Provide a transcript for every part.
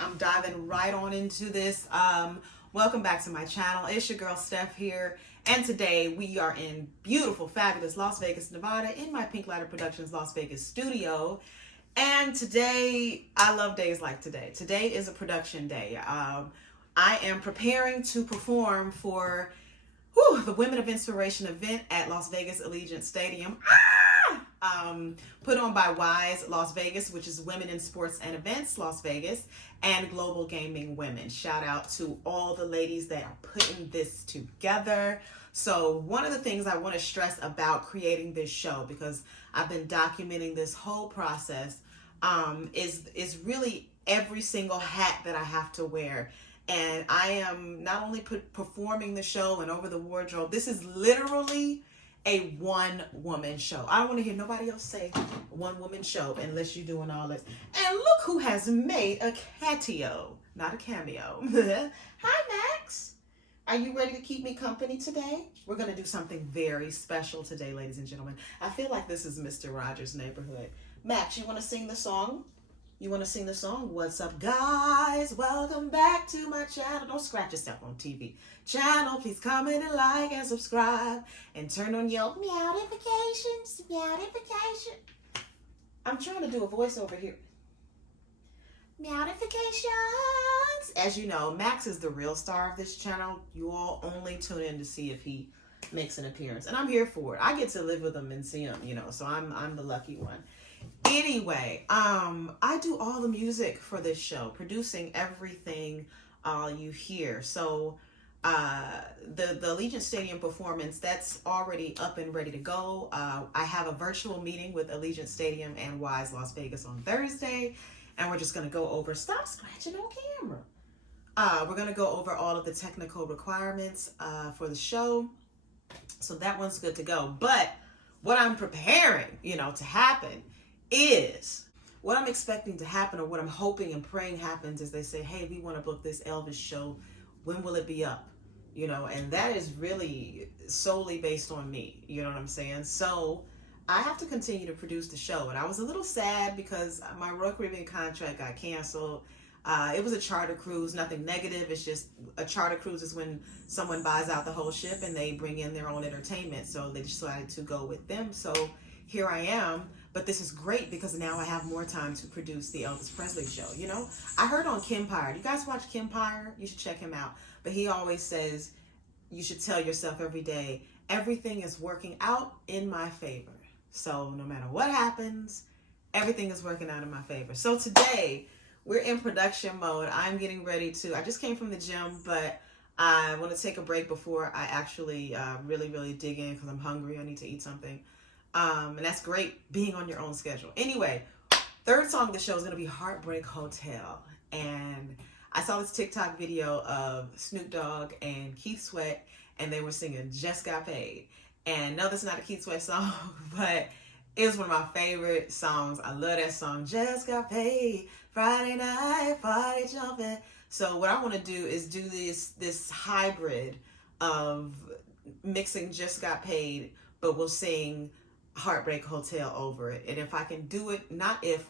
I'm diving right on into this. Welcome back to my channel. It's your girl Steph here, and today we are in beautiful, fabulous Las Vegas, Nevada, in my Pink Ladder Productions Las Vegas studio. And today, I love days like today. Today is a production day. I am preparing to perform for the Women of Inspiration event at Las Vegas Allegiant Stadium. Put on by WISE Las Vegas, which is Women in Sports and Events Las Vegas, and Global Gaming Women. Shout out to all the ladies that are putting this together. So one of the things I want to stress about creating this show, because I've been documenting this whole process, is really every single hat that I have to wear. And I am not only performing the show and over the wardrobe, this is literally a one-woman show. I don't want to hear nobody else say one-woman show unless you're doing all this. And look who has made a catio, not a cameo. Hi, Max. Are you ready to keep me company today? We're going to do something very special today, ladies and gentlemen. I feel like this is Mr. Rogers' neighborhood. Max, you want to sing the song? You want to sing the song? What's up, guys? Welcome back to my channel. Don't scratch yourself on TV. Channel, please comment and like and subscribe and turn on your notifications. I'm trying to do a voiceover here. Notifications. As you know, Max is the real star of this channel. You all only tune in to see if he makes an appearance, and I'm here for it. I get to live with him and see him, so I'm the lucky one. Anyway, I do all the music for this show, producing everything you hear. So the Allegiant Stadium performance, that's already up and ready to go. I have a virtual meeting with Allegiant Stadium and WISE Las Vegas on Thursday, and we're just going to go over, stop scratching on camera. We're going to go over all of the technical requirements for the show. So that one's good to go. But what I'm preparing, to happen is, what I'm expecting to happen, or what I'm hoping and praying happens, is they say, hey, we want to book this Elvis show. When will it be up? And that is really solely based on me. You know what I'm saying? So I have to continue to produce the show. And I was a little sad because my Royal Caribbean contract got canceled. It was a charter cruise, nothing negative. It's just a charter cruise is when someone buys out the whole ship and they bring in their own entertainment. So they decided to go with them. So here I am. But this is great because now I have more time to produce the Elvis Presley show. I heard on Kempire. Do you guys watch Kempire? You should check him out. But he always says, you should tell yourself every day, everything is working out in my favor. So no matter what happens, everything is working out in my favor. So today, we're in production mode. I'm getting ready to, I just came from the gym, but I want to take a break before I actually really dig in because I'm hungry. I need to eat something. And that's great, being on your own schedule. Anyway, third song of the show is going to be HeartBreak Hotel. And I saw this TikTok video of Snoop Dogg and Keith Sweat, and they were singing Just Got Paid. And no, that's not a Keith Sweat song, but it was one of my favorite songs. I love that song, Just Got Paid, Friday night, party jumping. So what I want to do is do this hybrid of mixing Just Got Paid, but we'll sing HeartBreak Hotel over it. And if I can do it,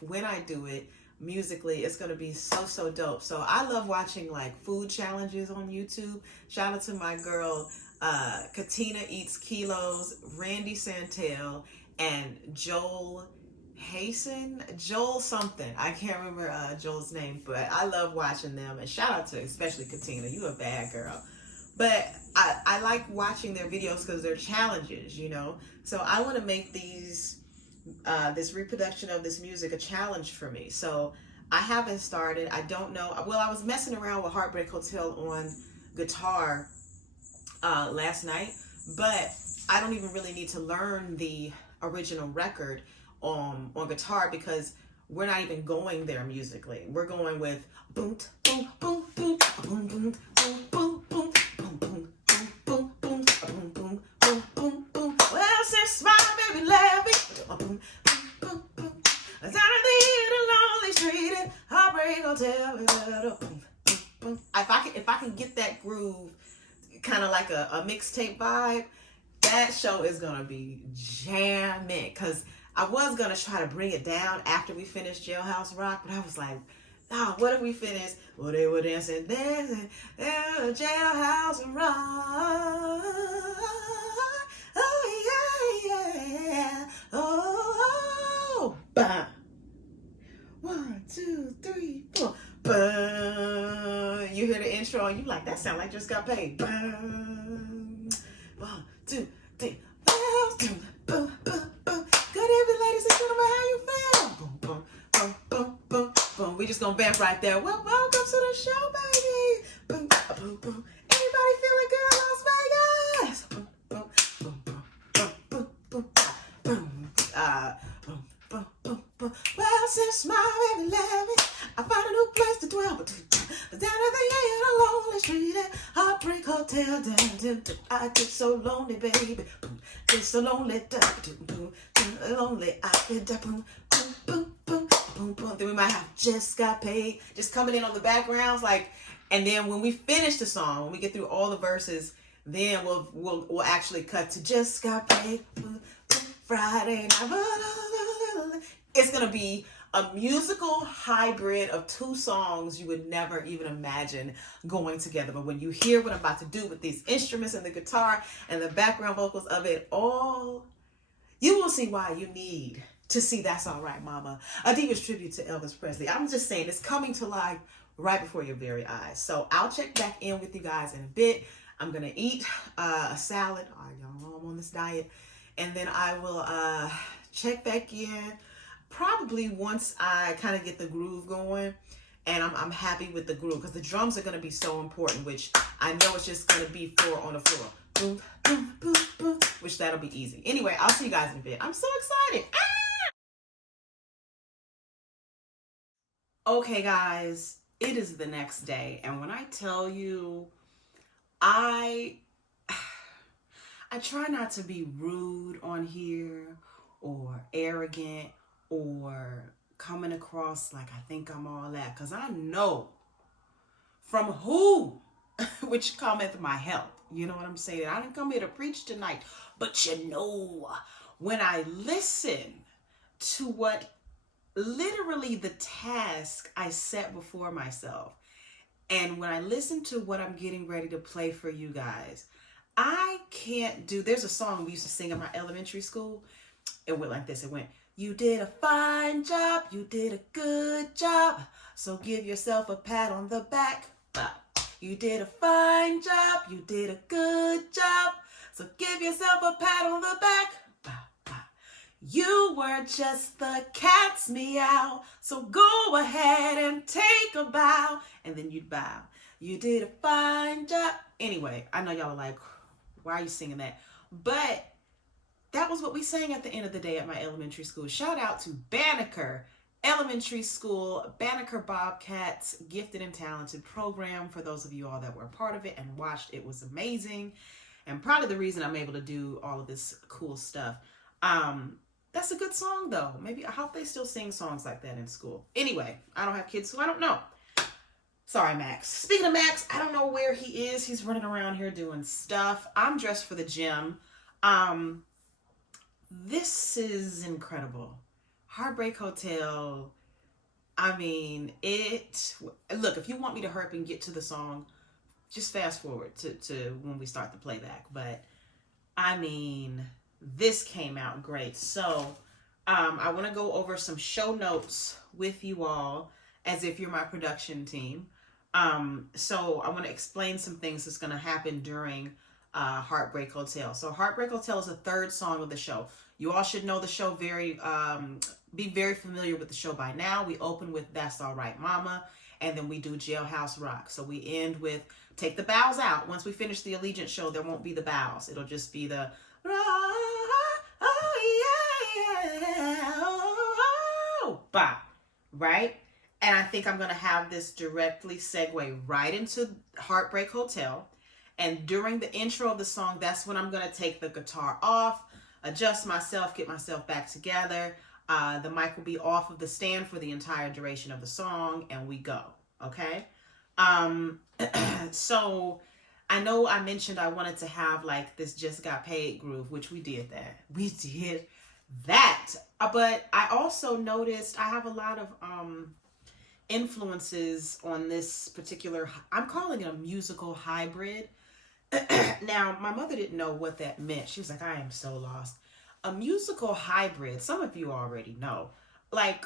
when I do it musically, it's going to be so dope. So I love watching like food challenges on YouTube. Shout out to my girl KatinaEatsKilos, Randy Santel, and Joel something. I can't remember Joel's name, but I love watching them. And shout out to especially Katina. You a bad girl. But I like watching their videos because they're challenges, So I want to make this reproduction of this music a challenge for me. So I haven't started. I don't know. Well, I was messing around with HeartBreak Hotel on guitar last night, but I don't even really need to learn the original record on guitar because we're not even going there musically. We're going with boom, boom, boom, boom, boom, boom, boom, boom, boom. Baby, love it. Boom, boom, boom. Down the lonely street, HeartBreak Hotel. Boom, boom, boom. If I can get that groove, kind of like a mixtape vibe, that show is gonna be jamming. Cause I was gonna try to bring it down after we finished Jailhouse Rock, but I was like, Oh, what if we finish? Well, they were dancing, dancing, in a jailhouse and rock. Oh, yeah, yeah. Oh, bam. 1, 2, 3, 4. Bam. You hear the intro and you like, that sound like Just Got Paid. Bam. 1, 2, 3. Boom, boom, boom, boom. Good evening, ladies and gentlemen. How you feel? Boom, boom, boom, boom, boom, boom. We just gonna vamp right there. Well, welcome to the show, baby. Boom, boom, boom. Anybody feeling good in Las Vegas? Boom, boom, boom, boom, boom, boom, boom, boom. Boom, boom, boom, boom. Well, since my baby left me, I found a new place to dwell. But down at the end of lonely street at HeartBreak Hotel. I get so lonely, baby. Just so lonely, lonely. I could boom, boom, boom, boom, boom, boom. Then we might have Just Got Paid, just coming in on the backgrounds, like. And then when we finish the song, when we get through all the verses, then we'll actually cut to Just Got Paid. Friday night. It's gonna be a musical hybrid of two songs you would never even imagine going together. But when you hear what I'm about to do with these instruments and the guitar and the background vocals of it all, you will see why you need to see That's All Right, Mama, a Diva's tribute to Elvis Presley. I'm just saying, it's coming to life right before your very eyes. So I'll check back in with you guys in a bit. I'm gonna eat a salad. Y'all know I'm on this diet. And then I will check back in probably once I kind of get the groove going. And I'm happy with the groove because the drums are going to be so important, which I know it's just going to be 4 on the floor. Boom, boom, boom, boom, which that'll be easy. Anyway, I'll see you guys in a bit. I'm so excited. Okay, guys, it is the next day. And when I tell you, I try not to be rude on here or arrogant or coming across like I think I'm all that, because I know from who which cometh my help. You know what I'm saying? I didn't come here to preach tonight, but you know, when I listen to what literally the task I set before myself, and when I listen to what I'm getting ready to play for you guys, I can't do, there's a song we used to sing in my elementary school. It went like this. It went, you did a fine job. You did a good job. So give yourself a pat on the back. You did a fine job. You did a good job. So give yourself a pat on the back. You were just the cat's meow. So go ahead and take a bow. And then you'd bow. You did a fine job. Anyway, I know y'all are like, why are you singing that? But that was what we sang at the end of the day at my elementary school. Shout out to Banneker Elementary School, Banneker Bobcats, gifted and talented program. For those of you all that were a part of it and watched, it was amazing. And probably the reason I'm able to do all of this cool stuff. That's a good song though. Maybe I hope they still sing songs like that in school. Anyway, I don't have kids, so I don't know. Sorry, Max. Speaking of Max, I don't know where he is. He's running around here doing stuff. I'm dressed for the gym. This is incredible. HeartBreak Hotel. I mean, look, if you want me to hurry up and get to the song, just fast forward to when we start the playback. But I mean, this came out great. So I want to go over some show notes with you all as if you're my production team. So I want to explain some things that's going to happen during HeartBreak Hotel. So HeartBreak Hotel is the third song of the show. You all should know the show be very familiar with the show by now. We open with That's All Right, Mama, and then we do Jailhouse Rock. So we end with Take the Bows Out. Once we finish the Allegiant show, there won't be the bows. It'll just be the bop, right? And I think I'm going to have this directly segue right into HeartBreak Hotel. And during the intro of the song, that's when I'm going to take the guitar off, adjust myself, get myself back together. The mic will be off of the stand for the entire duration of the song, and we go, okay? So I know I mentioned I wanted to have like this Just Got Paid groove, which we did that. We did that. But I also noticed I have a lot of influences on this particular, I'm calling it a musical hybrid. Now, my mother didn't know what that meant. She was like, I am so lost. A musical hybrid, some of you already know. Like,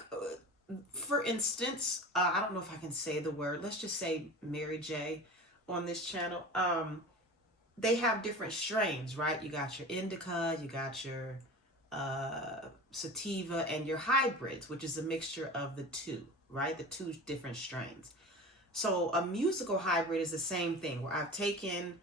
for instance, I don't know if I can say the word. Let's just say Mary J on this channel. They have different strains, right? You got your indica, you got your sativa, and your hybrids, which is a mixture of the two, right? The two different strains. So a musical hybrid is the same thing, where I've taken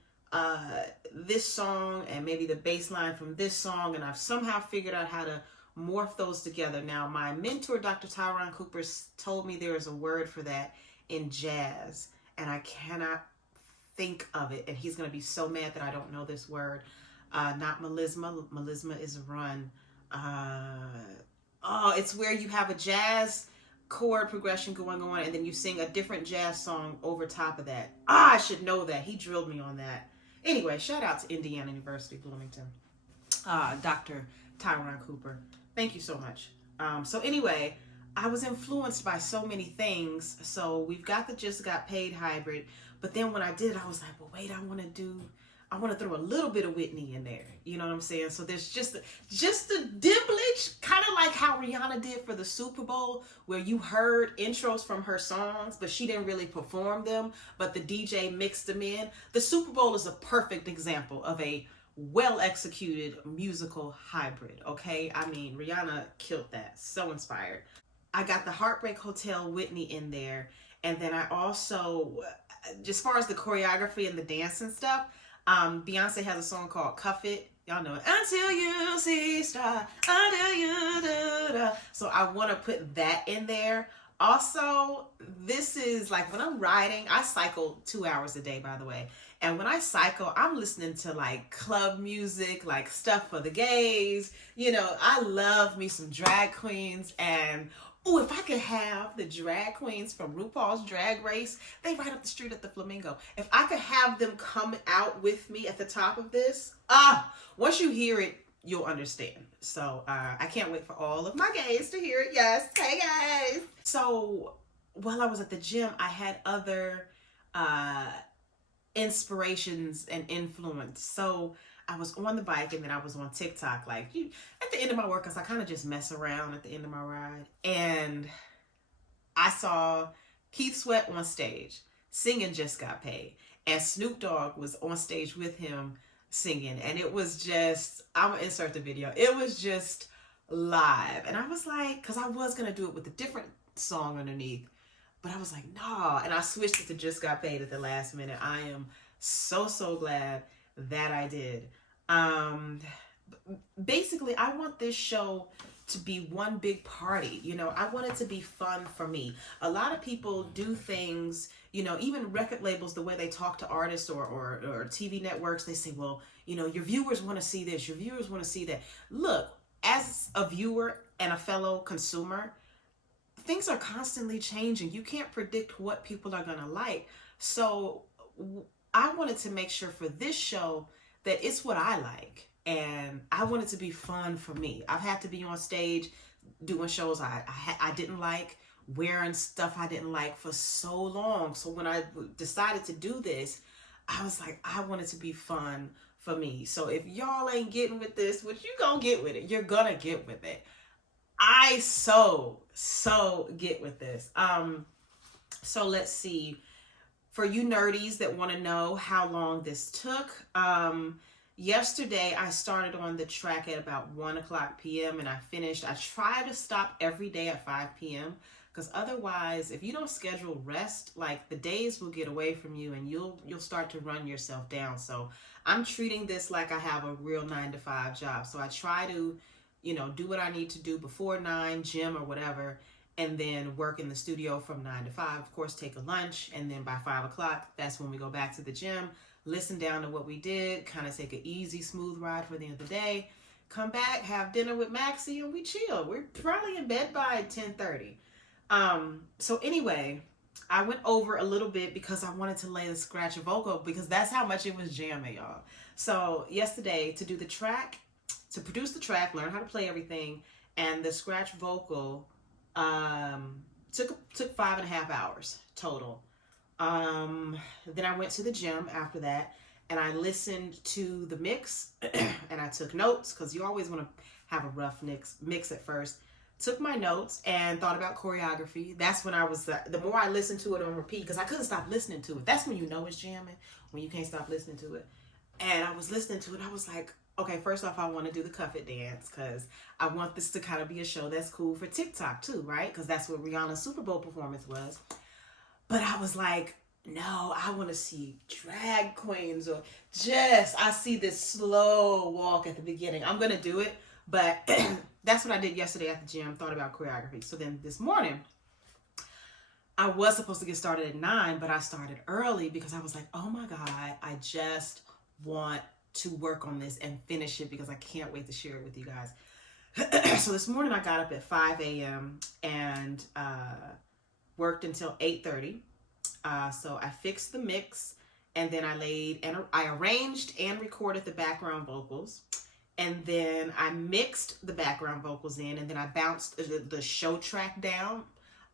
this song and maybe the bass line from this song, and I've somehow figured out how to morph those together. Now, my mentor, Dr. Tyron Cooper, told me there is a word for that in jazz, and I cannot think of it, and he's going to be so mad that I don't know this word. Not melisma. Melisma is a run. It's where you have a jazz chord progression going on, and then you sing a different jazz song over top of that. I should know that. He drilled me on that. Anyway, shout out to Indiana University, Bloomington. Dr. Tyron Cooper. Thank you so much. So anyway, I was influenced by so many things. So we've got the Just Got Paid hybrid. But then when I did it, I was like, well, wait, I want to throw a little bit of Whitney in there. You know what I'm saying? So there's just a dimblage, kind of like how Rihanna did for the Super Bowl, where you heard intros from her songs, but she didn't really perform them, but the DJ mixed them in. The Super Bowl is a perfect example of a well-executed musical hybrid, okay? I mean, Rihanna killed that. So inspired. I got the HeartBreak Hotel Whitney in there, and then I also, as far as the choreography and the dance and stuff, Beyonce has a song called Cuff It. Y'all know it. Until you see star, until you do. So I want to put that in there. Also, this is like when I'm riding, I cycle 2 hours a day, by the way. And when I cycle, I'm listening to like club music, like stuff for the gays. You know, I love me some drag queens. And oh, if I could have the drag queens from RuPaul's Drag Race, they right up the street at the Flamingo. If I could have them come out with me at the top of this, once you hear it, you'll understand. So I can't wait for all of my gays to hear it. Yes, hey guys. So while I was at the gym, I had other inspirations and influence. So I was on the bike, and then I was on TikTok. Like, at the end of my workouts, I kind of just mess around at the end of my ride. And I saw Keith Sweat on stage singing Just Got Paid. And Snoop Dogg was on stage with him singing. And it was just, I'm going to insert the video. It was just live. And I was like, because I was going to do it with a different song underneath. But I was like, no. And I switched it to Just Got Paid at the last minute. I am so glad that I did. Basically, I want this show to be one big party. You know, I want it to be fun for me. A lot of people do things, you know, even record labels, the way they talk to artists or TV networks, they say, well, you know, your viewers want to see this, your viewers want to see that. Look, as a viewer and a fellow consumer, things are constantly changing. You can't predict what people are going to like. So I wanted to make sure for this show that it's what I like. And I want it to be fun for me. I've had to be on stage doing shows I didn't like, wearing stuff I didn't like for so long. So when I decided to do this, I was like, I want it to be fun for me. So if y'all ain't getting with this, what you gonna get with it? You're gonna get with it. I so get with this. So let's see. For you nerdies that want to know how long this took, yesterday I started on the track at about 1 o'clock p.m. and I finished. I try to stop every day at 5 p.m. because otherwise, if you don't schedule rest, like the days will get away from you and you'll start to run yourself down. So I'm treating this like I have a real 9-to-5 job. So I try to, you know, do what I need to do before 9, gym or whatever, and then work in the studio from 9 to 5. Of course, take a lunch, and then by 5 o'clock, that's when we go back to the gym, listen down to what we did, kind of take an easy, smooth ride for the end of the day, come back, have dinner with Maxie, and we chill. We're probably in bed by 10:30. So anyway, I went over a little bit because I wanted to lay the scratch vocal because that's how much it was jamming, y'all. So yesterday, to do the track, to produce the track, learn how to play everything, and the scratch vocal, Took 5.5 hours total. Then I went to the gym after that, and I listened to the mix, and I took notes, because you always want to have a rough mix at first. Took my notes and thought about choreography. That's when I was, the more I listened to it on repeat, because I couldn't stop listening to it. That's when you know it's jamming, when you can't stop listening to it. And I was listening to it, I was like, okay, first off, I want to do the Cuff It dance, because I want this to kind of be a show that's cool for TikTok too, right? Because that's what Rihanna's Super Bowl performance was. But I was like, no, I want to see drag queens, or just, I see this slow walk at the beginning. I'm going to do it, but that's what I did yesterday at the gym, thought about choreography. So then this morning, I was supposed to get started at 9, but I started early because I was like, oh my God, I just want to work on this and finish it, because I can't wait to share it with you guys. So this morning I got up at 5 a.m. and worked until 8:30. So I fixed the mix, and then I arranged and recorded the background vocals, and then I mixed the background vocals in, and then I bounced the show track down.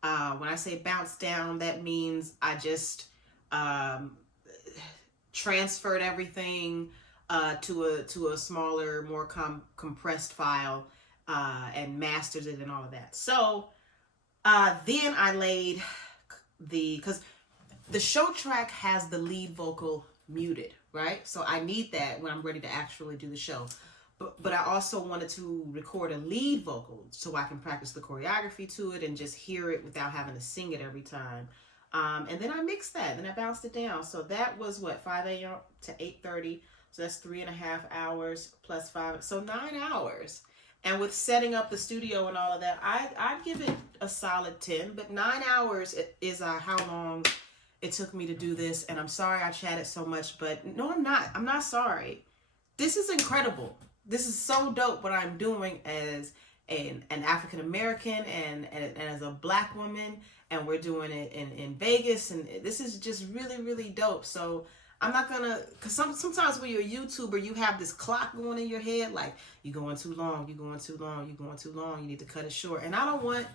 When I say bounce down, that means I just transferred everything to a smaller, more compressed file, and mastered it and all of that. So then I laid because the show track has the lead vocal muted, right? So I need that when I'm ready to actually do the show. But I also wanted to record a lead vocal so I can practice the choreography to it and just hear it without having to sing it every time. And then I mixed that, then I bounced it down. So that was what, 5 a.m. to 8:30. So that's 3.5 hours plus 5, so 9 hours. And with setting up the studio and all of that, I'd give it a solid 10, but 9 hours is how long it took me to do this. And I'm sorry I chatted so much, but no, I'm not. I'm not sorry. This is incredible. This is so dope what I'm doing as an African American and as a Black woman, and we're doing it in Vegas, and this is just really, really dope. So I'm not gonna, because sometimes when you're a YouTuber, you have this clock going in your head, like, you're going too long, you're going too long, you're going too long, you need to cut it short. And I don't want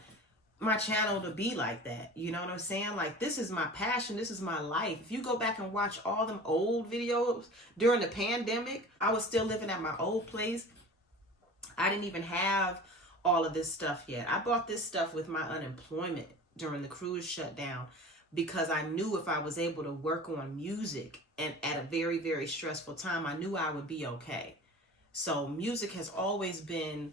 my channel to be like that. You know what I'm saying? Like, this is my passion, this is my life. If you go back and watch all them old videos during the pandemic, I was still living at my old place. I didn't even have all of this stuff yet. I bought this stuff with my unemployment during the cruise shutdown, because I knew if I was able to work on music and at a very, very stressful time, I knew I would be okay. So music has always been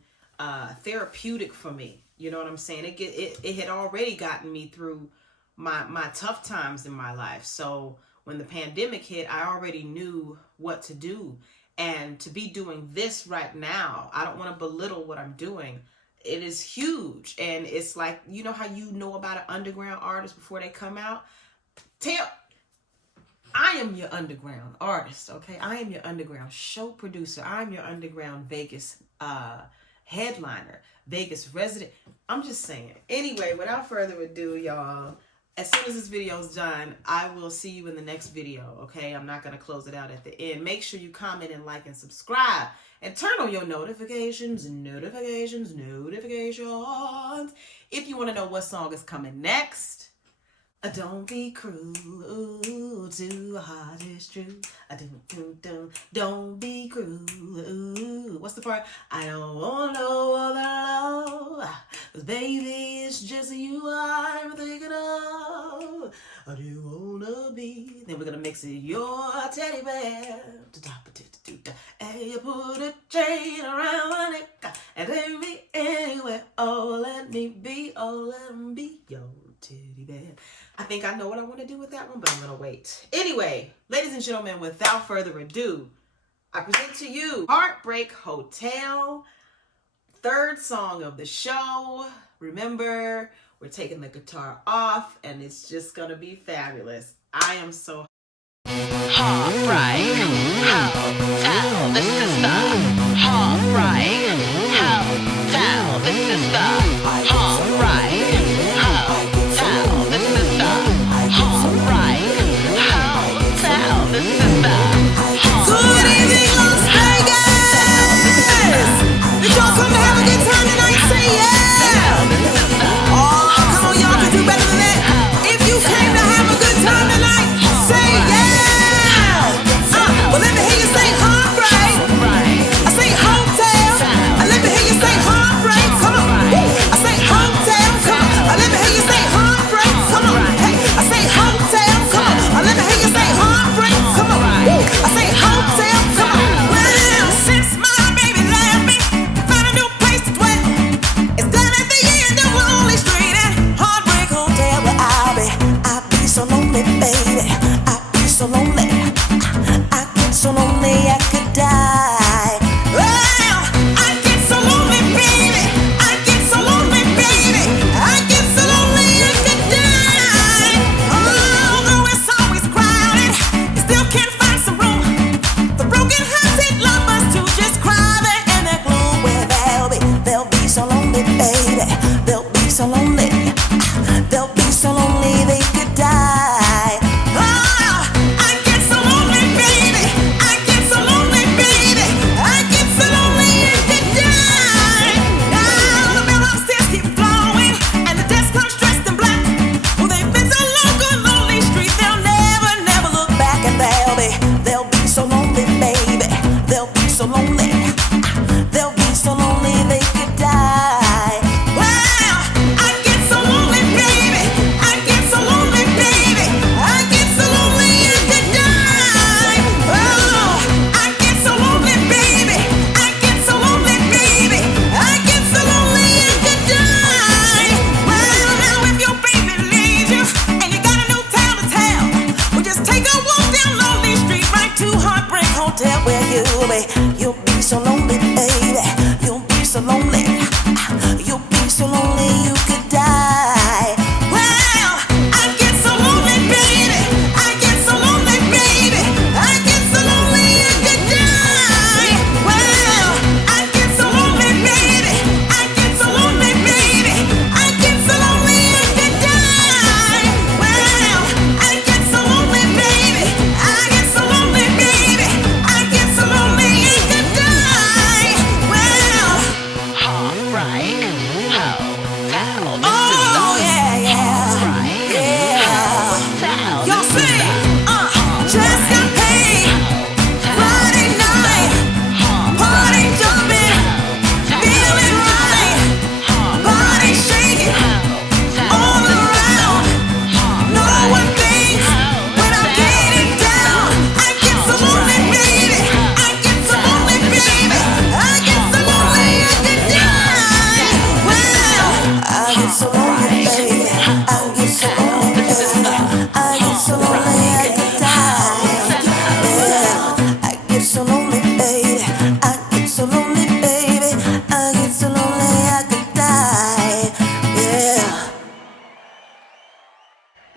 therapeutic for me. You know what I'm saying? It had already gotten me through my tough times in my life. So when the pandemic hit, I already knew what to do. And to be doing this right now, I don't want to belittle what I'm doing. It is huge. And it's like, you know how you know about an underground artist before they come out? I am your underground artist, okay? I am your underground show producer. I'm your underground Vegas headliner, Vegas resident. I'm just saying. Anyway, without further ado, y'all, as soon as this video is done, I will see you in the next video, okay? I'm not going to close it out at the end. Make sure you comment and like and subscribe. And turn on your notifications. If you want to know what song is coming next. Don't be cruel to a heart is true. Don't be cruel. What's the part? I don't want no other love, 'cause baby, it's just you I'm thinking of. I do wanna be. Then we're gonna mix it. Your teddy bear. And you put a chain around my neck and take me anywhere. Oh, let me be. Oh, let me be your teddy bear. I think I know what I want to do with that one, but I'm going to wait. Anyway, ladies and gentlemen, without further ado, I present to you HeartBreak Hotel, third song of the show. Remember, we're taking the guitar off, and it's just going to be fabulous. I am so HeartBreak Hotel, this is the HeartBreak Hotel, this is the HeartBreak Hotel, this is the HeartBreak Hotel, this is the Good evening, Las Vegas! If y'all come to have a good time tonight, say yeah! Oh, come on, y'all can do better.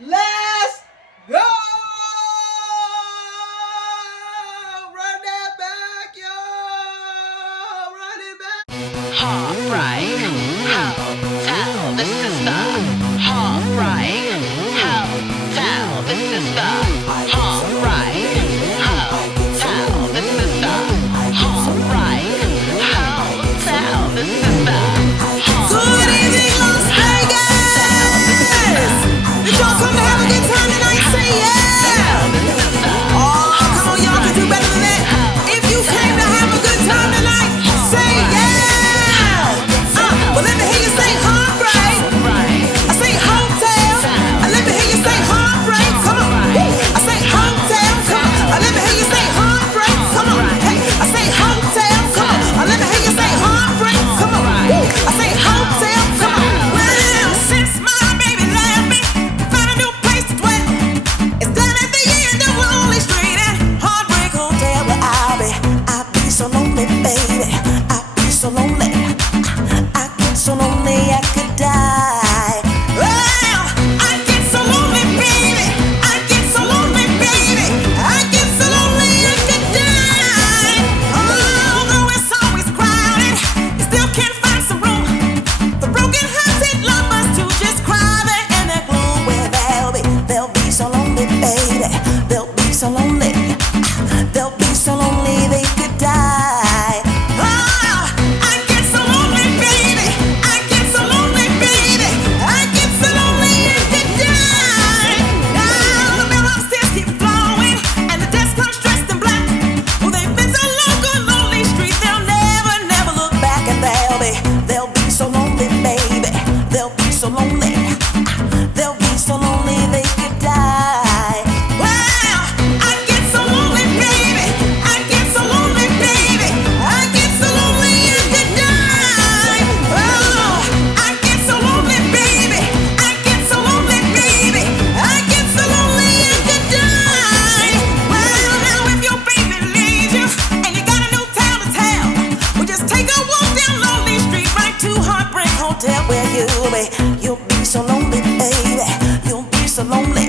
Let's go! Run that back, yo! Run it back! HeartBreak, hotel, this is the HeartBreak, hotel, this is the HeartBreak, hotel, this is the HeartBreak, hotel, this is the Good evening, Las Vegas. Did y'all come to have a good time tonight? Say yeah. Oh, come on, y'all can do better than that. If you came to have a good time tonight, say yeah. Well, let me hear you say heartbreak. I say hotel. Let me hear you say heartbreak. Come on. I say hotel. Come on. Let me hear you say heartbreak. Come on. Hey, I say hotel. Come on. Let me hear you say heartbreak. Come on. I say hotel. Come on. Well, since my baby left me, found a new place to dwell. It's down at the end of Lonely Street and Heartbreak Hotel where I'll be so lonely, baby. I'll be so lonely. I get so lonely I could die. Well, I get so lonely, baby. I get so lonely, baby. I get so lonely I could die. Although it's always crowded, you still can't find some room for broken-hearted lovers to just cry there in their gloom. Well, they'll be so lonely, baby. They'll be so lonely. They'll be so lonely they could die. I get so lonely, baby. I get so lonely, baby. I get so lonely I could die. Now the bill upstairs keep flowing, and the desk clerk's dressed in black. Well, they've been so long on Lonely Street, they'll never look back, and they'll be so lonely, baby. They'll be so lonely. They'll be so lonely they could die. Well, I get so lonely, baby. I get so lonely, baby. I get so lonely I could die. Oh, I get so lonely, baby. I get so lonely, baby. I get so lonely I could die. Well, now if your baby leaves you and you got a new tale to tell, well, just take a walk down Lonely Street right to Heartbreak Hotel where you'll be so lonely, baby. You'll be so lonely.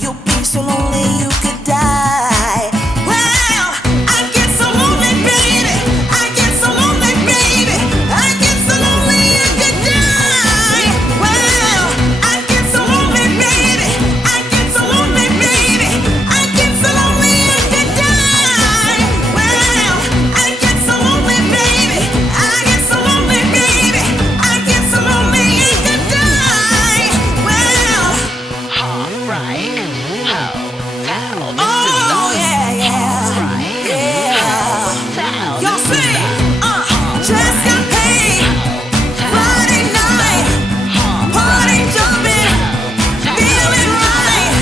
You'll be so lonely you could die. Well, I get so lonely, baby. I get so lonely, baby. I get so lonely I could die. Well, I get so lonely, baby. I get so lonely, baby. I get so lonely I could die. Well, I get so lonely, baby. I get so lonely, baby. I get so lonely I could die. Well, HeartBreak, hotel, this is the oh yeah. HeartBreak, Y'all sing. Just got paid. Friday night. Party jumping. Feeling right.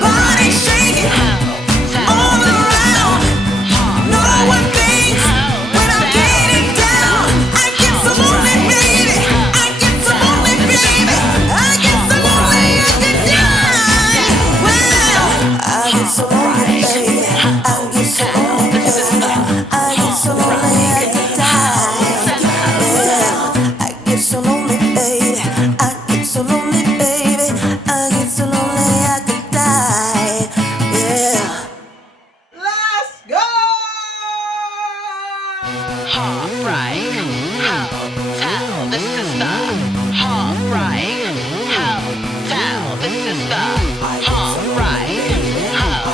Body shaking. All around. No one thinks when I'm getting down. I get so lonely, baby. I get so lonely, baby. I get so lonely I could die. Well, I get so lonely, baby. I get so lonely, baby. I get so lonely I could die. Yeah, I get so lonely, baby. I get so lonely, baby. I get so lonely I could die. Yeah. Let's go! HeartBreak, hotel, this is the HeartBreak, hotel, this is the HeartBreak,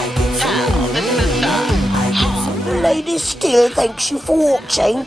hotel, this is the Lady Still thanks you for watching.